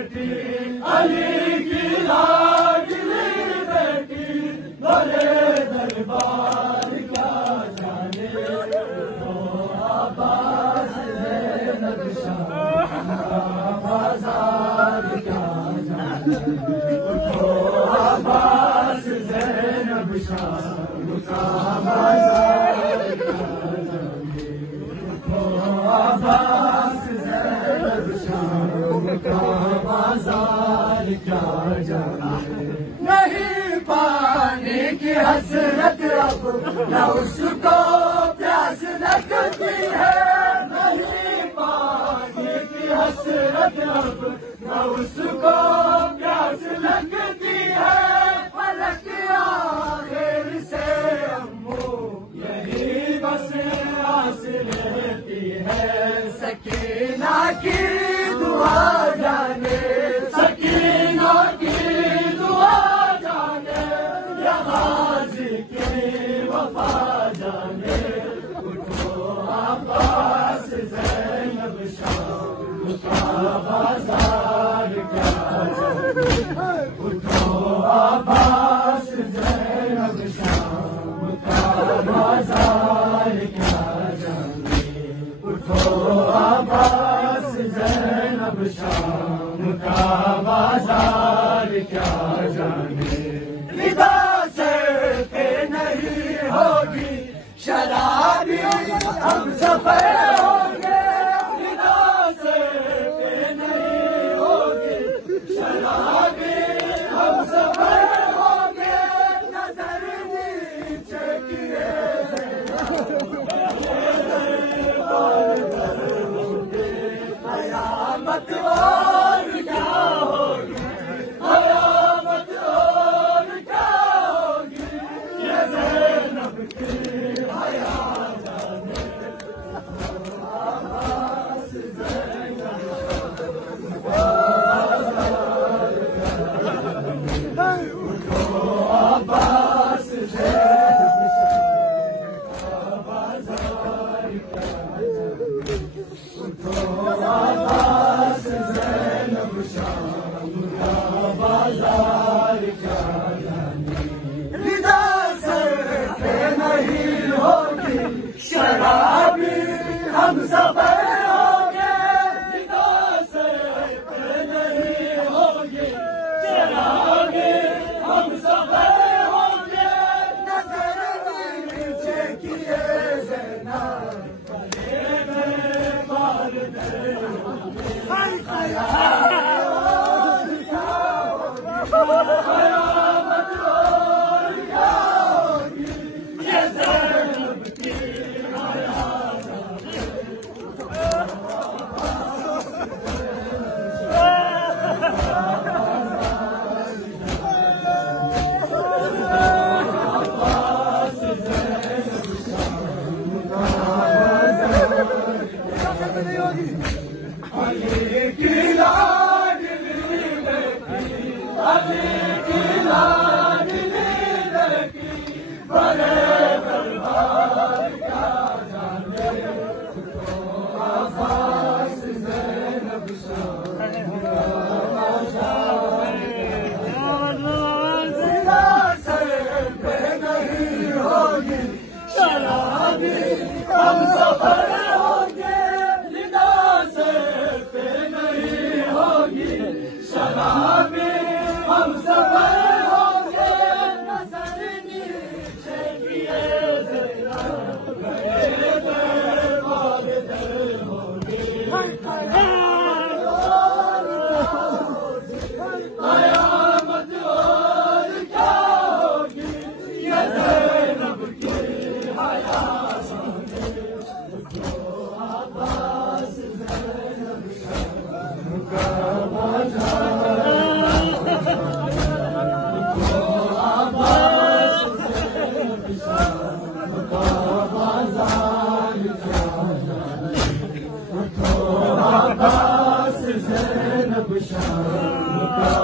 बेटी अली की लाडली बेटी बड़े दरबार का जाने तो अब्बास ज़ैनब शाह बाजार क्या जाने तो अब्बास ज़ैनब शाह का बाजार क्या जाने तो अब्बास ज़ैनब शाह का बाजार क्या जाने नहीं पाने की हसरत अब न उसको प्यास लगती है नहीं पाने की हसरत अब न उसको प्यास लगती है पलक आखिर से अम्मू यही बस आस रहती है सकीना की दुआ जाने सकीना की दुआ जाने या गाज़ी की वफा जाने उठो अब्बास ज़ैनब शाह का बाजार क्या जाने उठो अब्बास ज़ैनब शाह का बाजार क्या जाने उठो अब्बास ज़ैनब शाम का बाजार क्या जाने रिदा से पे नहीं होगी शराबी हम सफर होंगे रिदा से पे नहीं होगी शराबी हम सफर होंगे नजर नीचे किए कयामत और क्या होगी कयामत और क्या होगी ये ज़ैनब की हया जाने अब्बास ज़ैनब उठो अब्बास अब्बास ज़ैनब शाम का बाजार क्या जाने रिदा सर पे नहीं होगी शराबी हम सफर होंगे रिदा सर पे नहीं होगी शराबी हम सफर होंगे नजर नीचे किए ज़ैनब कयामत और क्या होगी ये ज़ैनब की हया अब्बास ज़ैनब अली की लाडली बेटी अली की लाडली बेटी बड़े दरबार क्या जाने तो अब्बास ज़ैनब शाह सर पे नहीं होगी शराबी हम सफर होंगे शराबी हम सफर होंगे नजर नीचे किए ज़ैनब गए दरबार दर होगी कयामत और क्या होगी ये ज़ैनब की हया अब्बास ज़ैनब शाम का अब्बास ज़ैनब शाह का